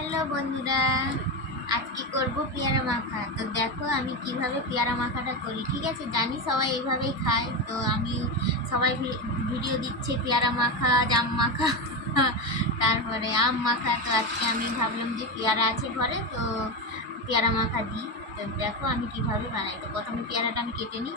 Hello বন্ধুরা, আজকে করব পেয়ারা মাখা। তো দেখো আমি কীভাবে পেয়ারা মাখাটা করি, ঠিক আছে? জানি সবাই এইভাবেই খায়, তো আমি সবাই ভিডিও দিচ্ছে পেয়ারা মাখা, জাম মাখা, তারপরে আম মাখা। তো আজকে আমি ভাবলাম যে পেয়ারা আছে ঘরে, তো পেয়ারা মাখা দিই। তো দেখো আমি কীভাবে বানাই। তো প্রথমে পেয়ারাটা আমি কেটে নিই।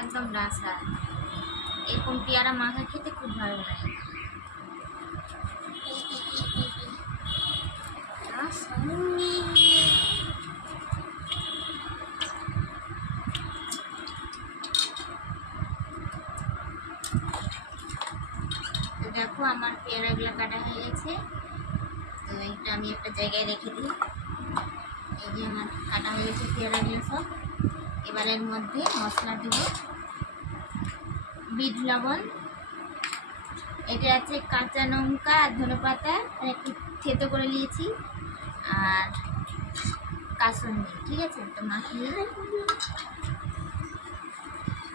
একদম ডাসা এরকম পেয়ারা মাখা খেতে খুব ভালো লাগে। দেখো আমার পেয়ারাগুলো কাটা হয়ে গেছে। তো এটা আমি একটা জায়গায় রেখে দিই। এই যে আমার কাটা হয়ে গেছে পেয়ারাগুলো সব। এবার এর মধ্যে মশলা দেব। বিট লবণ। এটা আছে কাঁচা লঙ্কা আর ধনে পাতা। আর একটু থেতো করে নিয়েছি। আর কাসুন্দি, ঠিক আছে? তো মাখিয়ে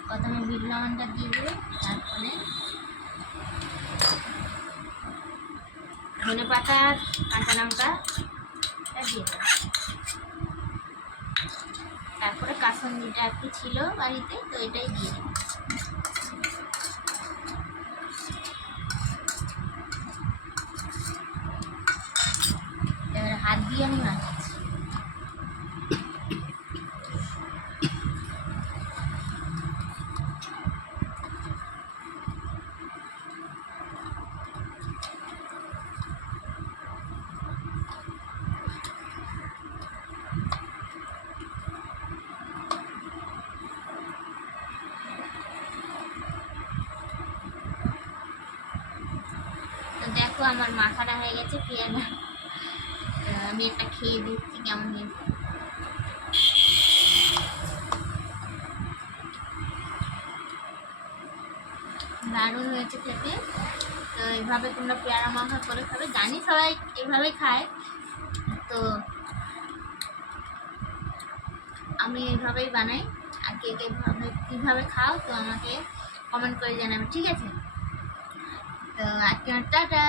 প্রথমে বিট লবণটা দিয়ে দেবে, তারপরে ধনে পাতা কাঁচা লঙ্কা দিয়ে দেবে। তারপরে কাসন্দিটা একটু ছিল বাড়িতে তো এটাই দিয়ে দিই হাত দিয়ে আমি মাখাচ্ছি তো দেখো আমার মাখাটা হয়ে গেছে পেয়ারা আমি একটা খেয়ে দিচ্ছি কেমন হয়েছে। দারুণ হয়েছে খেতে। তো এইভাবে তোমরা পেয়ারা মাখা করে খাবে। জানি সবাই এইভাবে খায়। তো আমি এইভাবেই বানাই। আর কে কে কীভাবে খাও তো আমাকে কমেন্ট করে জানাবে, ঠিক আছে? তো আজকে টাটা